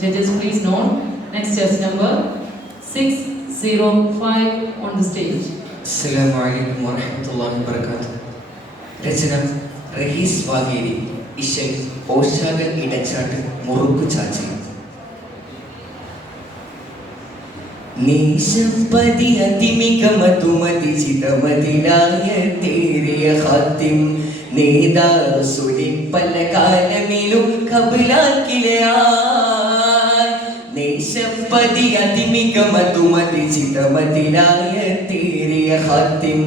Judges, please note. Next judge number 605 on the stage. അസ്സലാമു അലൈക്കും വറഹ്മത്തുള്ളാഹി വബറകാതുഹു രചന റഹീസ് വാഗേരി ഇശൽ ഓഷാകൻ ഇടച്ചാട്ട് മുറുക്കു ചാച്ചി നീശപ്പതി അതിമികമതുമതി ചിതമതിലായ തേരിയ ഹാത്തിം നേതാറുസുലിൻ പല കാലമിലും കബിലാക്കിലയാ നേശപ്പതി അതിമികമതുമതി ചിതമതിലായ തേരിയ ഹാത്തിം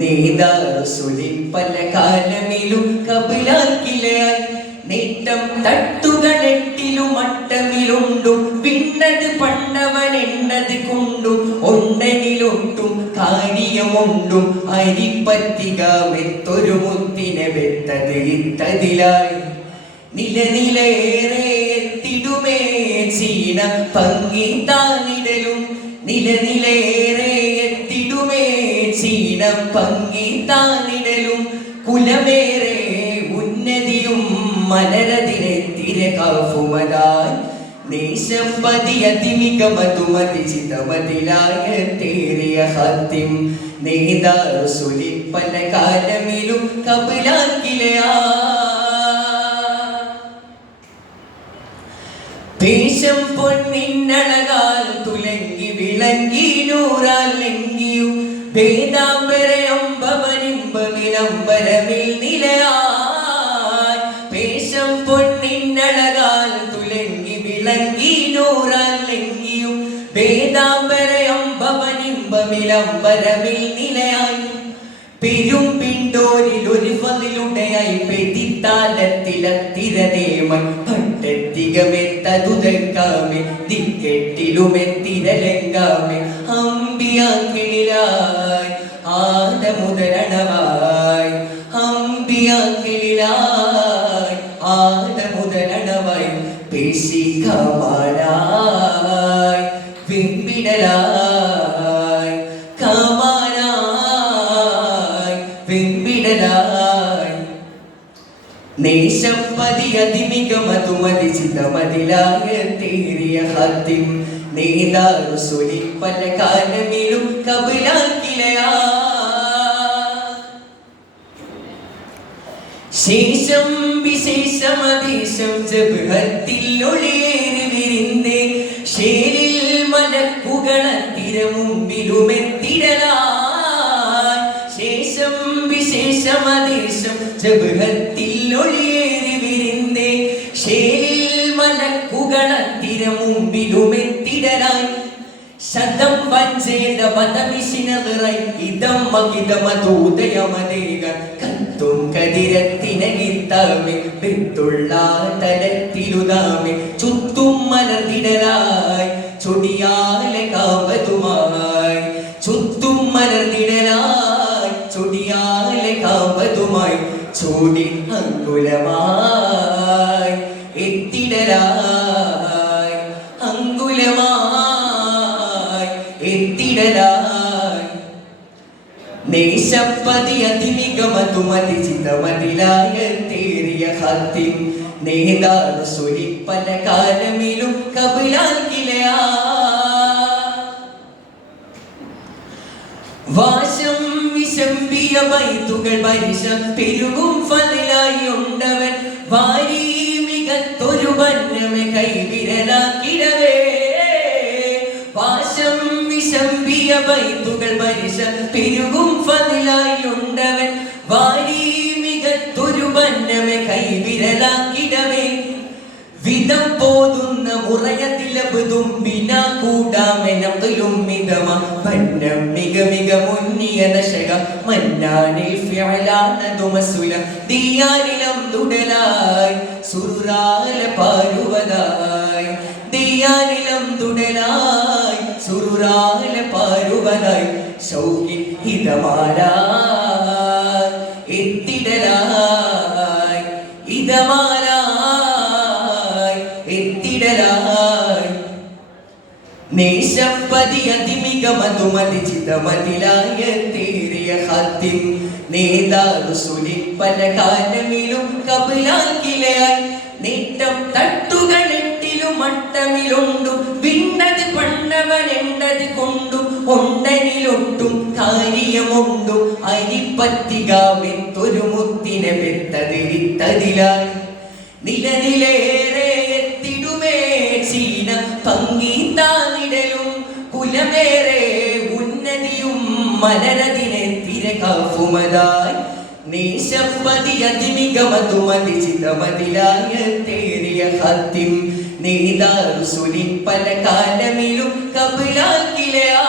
നേതാറുസുലിൻ പല കാലമിലും കബിലാക്കിലയായി നേട്ടം തട്ടുകളെട്ടിലും മട്ടമിലുണ്ടും വിണ്ണത് പണ്ടവൻ എണ്ണത് കൊണ്ടും ഒണ്ടനിലൊട്ടും കാര്യമുണ്ടും അരിപ്പത്തിക വെത്തൊരു മുത്തിനെ വെത്തത് ഇത്തതിലായി. നിലനിലേറെ എത്തിടുമേ ചീന പങ്കിത്താനിടലും നിലനിലേറെ എത്തിടുമേ ചീന പങ്കിത്താനിടലും കുലമേറെ ഉന്നതിയും മലരതിനെ തിരകാഫുമതായി നേശമ്പതി പതി അതിമികമതുമതി ചിതമതിലായ തേറിയ ഹത്തിം നേതാറുസുലി പല കാലമിലും കപിലാക്കിലയാ പേശം പൊന്നിന്നഴകാൽ തുലങ്കി വിളങ്കി നൂറാൽ ലംഘിയു ഭേദാംബരയമ്പവനിമ്പമിലംബരമിൽ നിലയാൽ പേശം പൊന്നിന്നഴകാൽ തുലങ്കി വിളങ്കി നൂറാൽ ലംഘിയു ഭേദാംബരയമ്പവനിമ്പമിലംബരമിൽ നിലയായി. പെരും പിണ്ടോരിൽ ഒരു പതിലുടയായി. പെതിത്താലത്തിലത്തിരനേമൻ ദിക്കെട്ടിലുമെത്തിരലെങ്കാമെ അമ്പിയാക്കിളിലായി ആദമുദരണവായി അമ്പിയാക്കിളിലായി ആദമുദരണവായി പേശികമാനായി വിമ്പിടലായി. കമാനായി വിമ്പിടലായി. നേശപ്പതി അതിമിക മധുമതി ചിതമതിലായ തീരിയ ഹത്തിം ശേഷം വിശേഷമദേശം ജബഹത്തിൽ ഒളിയേറി വിരിന്തേ ശേഷം വിശേഷമദേശം ജബഹത്തിൽ ഒളിയേറി വിരിന്തേ ശേരിൽ മലക്കുകളത്തിര ശതം പഞ്ചേത പദമിശിനതിറൈ ഇതം മകിതമതൂതയമതേക കത്തും കതിരത്തിനകിത്താമെ വിത്തുള്ള തലത്തിലുതാമെ ചുത്തും മലർതിടലായി ചൊടിയാല കാമ്പതുമായി. ചുത്തും മലർതിടലായി ചൊടിയാല കാമ്പതുമായി. ചൂടി അങ്കുലമായി എത്തിടലായി നേശപ്പതി അതിമിക മധുമതി ചിതമതിലായ തേറിയ ഹത്തിൻ നേതാറുസുലി പല കാലമിലും കപിലാക്കിലയാ വാശം വിശമ്പിയ ബൈത്തുകൾ പരിശം പെരുകും ഫലിലായി ഉണ്ടവൻ വാരി മികത്തൊരു വന്നമെ കൈവിരലാക്കിടവേ. വിശമ്പിയ ബൈത്തുകൾ പരിശം പെരുകും ഫലിലായി ഉണ്ടവൻ വാരി മികത്തൊരു മന്നമെ കൈവിരലാക്കിടവേ വിധം പോതുന്ന മുറയതിലബുതും ബിന കൂടാമെനത്തിലും മികമ പന്നം മിക മിക മുന്നിയ ദശക മന്നാനിൽ ഫിഅലാനതുമസുല ദിയാനിലം തുടലായി സുറാല പാരുവതായി. ദിയാനിലം തുടലായി. സുറുറാല പാരുവതായി ശൗകി ഹിതമാരായി എത്തിടലായി ഇതമാരായി എത്തിടലായി. നേശപ്പതി അതിമിക മധുമതി ചിതമതിലായ തീരിയ ഹത്തിൻ നേതാറുസുലി പല കാലമിലും കപിലാക്കിലയായി നേട്ടം തട്ടുകളെട്ടിലും മട്ടമിലുണ്ടു പണ്ണവനെണ്ടത് കൊണ്ടു ഉണ്ടനിലൊട്ടും കാര്യമുണ്ടു അരിപ്പത്തികാമെത്തൊരു മുത്തിനെ വെത്തതിരിത്തതിലായി നിലനിലേറെ എത്തിടുമേ ചീന പങ്കീത്താനിടലും കുലമേറെ ഉന്നതിയും മലരതിനെ തിരകാഫുമതായി നീശപ്പതി അതിമികമതുമതി ചിതമതിലായ തേറിയ നീതാ നീതാറുസുലി പല കാലമിലും കപിലാക്കിലയാ